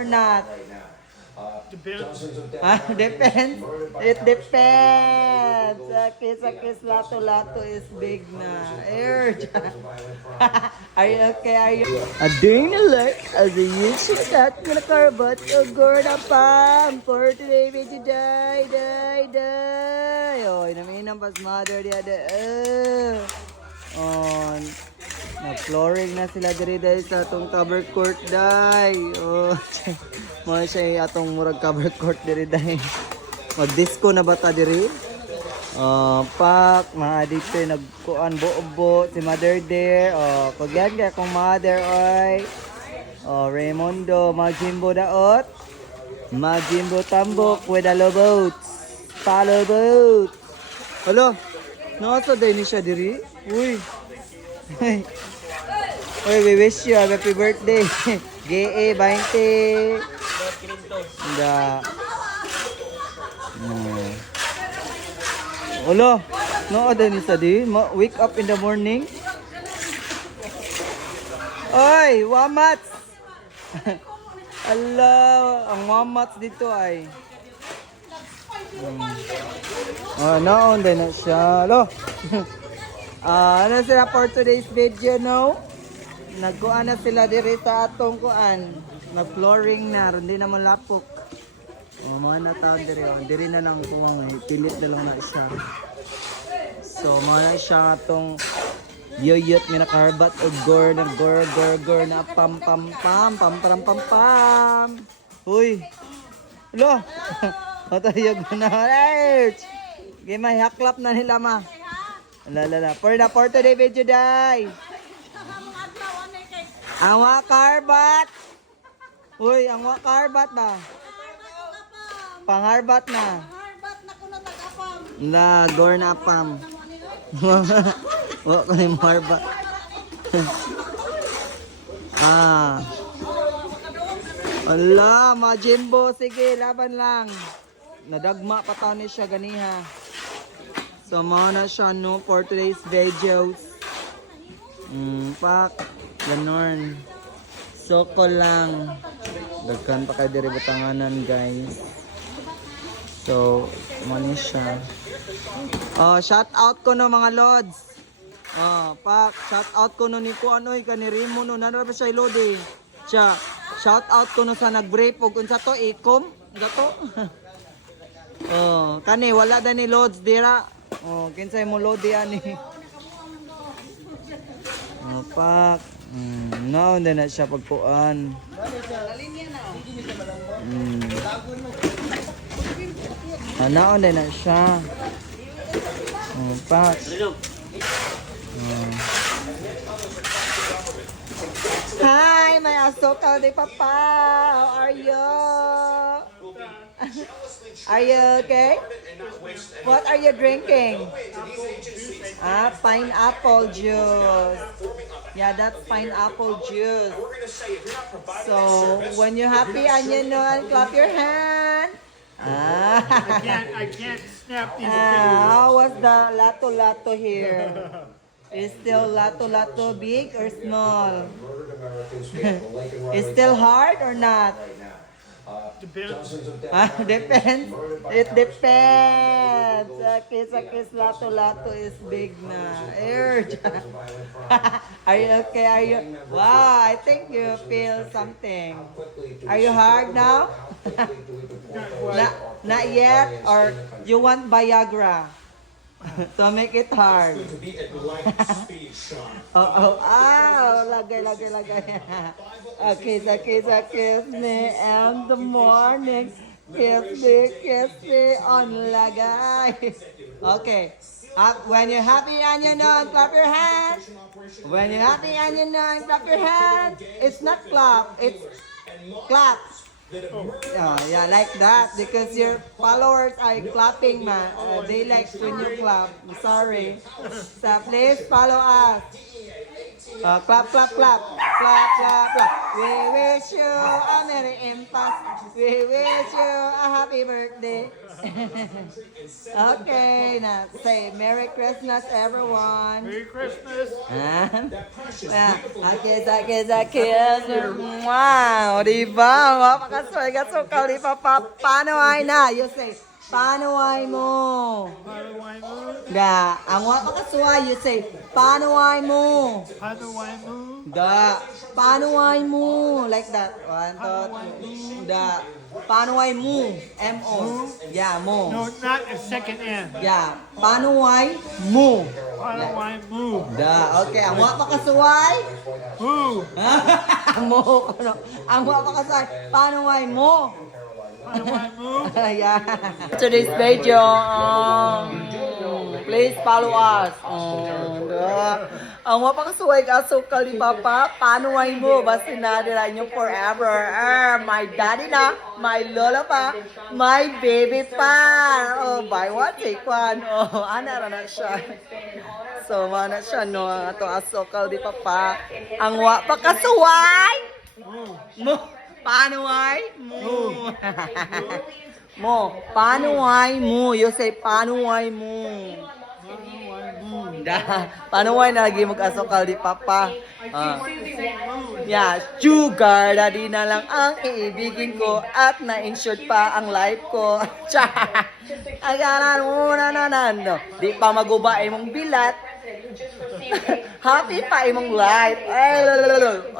or not? Depends. Depends. It depends. Kiss, lato is big na. Urge. Are you okay? Are you? A day na like as a usual that gonna carbot o gorda pam for today video die. Oh, inaminang pas mother dia de. On. Na-flooring na sila diri dahil sa atong cover court day. Oh, mo siya atong murag cover court diri dahil. Mag-disco na bata diri. Pak, mga dito nagkuan bo si Mother there. Pagyan kaya kong Mother oy. Raimundo, Majimbo daot. Majimbo tambok with a boats. Palo boat. Hello. Nasa din siya diri. Uy. Uy, we wish you a happy birthday. GA 20. Da. Hello. No ada ni tadi. Wake up in the morning. Oy, wamats. Allah, ang wamats dito ay. Naon din na siya. Hello. Ano sila for today's video, no? Nagkuan na sila diri sa atong kuan. Nag-flooring na, hindi na malapok. Mga nataon diri, diri na lang kung pilit na lang na siya. So, mga na siya atong yoyot nga nakaharbat o gor na pam. Uy! Hello! Matayog na na. Hey! May haklap na nila ma. Lala. For today video day. Ang wakarbat. Uy, ang wakarbat ba? Pangharbat na. La, gor na pam. Wa ko ni marbat. Allah, Majimbo, sige, laban lang. Nadagma pa taon ni siya ganiha. So, mga na siya, no, for today's videos. Pak, ganon. Soko lang. Dagkan pa kayo diri batanganan, guys. So, mga siya. Shout out ko no, mga lods. Pak, shout out ko no ni Kuanoy, kanirimo no. Nara pa siya ilodi. Siya, shout out ko no sa nag-brief. Huwag unsa to, ikom. Gato. Kani, wala da ni lods dira. Kinsay mo lodi ani. Pak. Naon din na siya pagpuan. Naon din na siya. Pak. Hi, my asoka de papa. How are you? Are you okay? What are you drinking? Pineapple juice. Yeah, that's pineapple juice. So, when you're happy and you know, clap your hand. I can't snap these fingers. How was the lato here? Is still lato big or small? Is still hard or not? Depends. Depends. It depends. Kiss, lato is big na. Urge. Are you okay? Are you? Wow, I think you feel something. Are you hard now? Not yet? Or you want Viagra? To make it hard. Lagay. Kiss me in the morning. Kiss me on lagay. Okay. When you're happy and you know, clap your hands. When you're happy and you know, clap your hands. It's not clap, it's clap. Yeah, like that because your followers are clapping, man. They like when you clap. I'm sorry. So please follow us. Clap, clap, clap. Clap, clap, clap. We wish you a Merry Impas. We wish you a happy birthday. Okay, now say Merry Christmas, everyone. Merry Christmas. Kiss. Wow, di ba? Mapakasway ka sukaw, di pa panuay na. You say, panuay mo. Panuwaimu. Da, ang mapakasway, you say, panuay mo. Panuwaimu. Da, panuay mo. Like that. 1, 2, 3. Da, panuay mo. M-O. Yeah, mo. No, not a second N. Yeah, panuay mo. Panuwaimu. Da, okay. Ang mapakasway. Moo. Ang mo ko no. Ang mapakasway. Panuay mo. Panuwaimu. Yeah. Today's video, please follow us. Ang mapakasuway ka sukal ni Papa, panuway mo, basta nadira nyo forever. My daddy na, my lola pa, my baby pa. Oh, buy one, take one. Oh, ana na siya. So, mana siya, no, ang ato asukal ni Papa. Ang mapakasuway. Mo. Panuway mo. Mo. Panuway mo. You say panuway mo. Da. Panuway na lagi mag-asokal di Papa. Yeah, sugar daddy na lang ang iibigin ko at na-insured pa ang life ko. Agaran mo na. Di pa maguba imong bilat. Happy pa imong life. Ay, alok.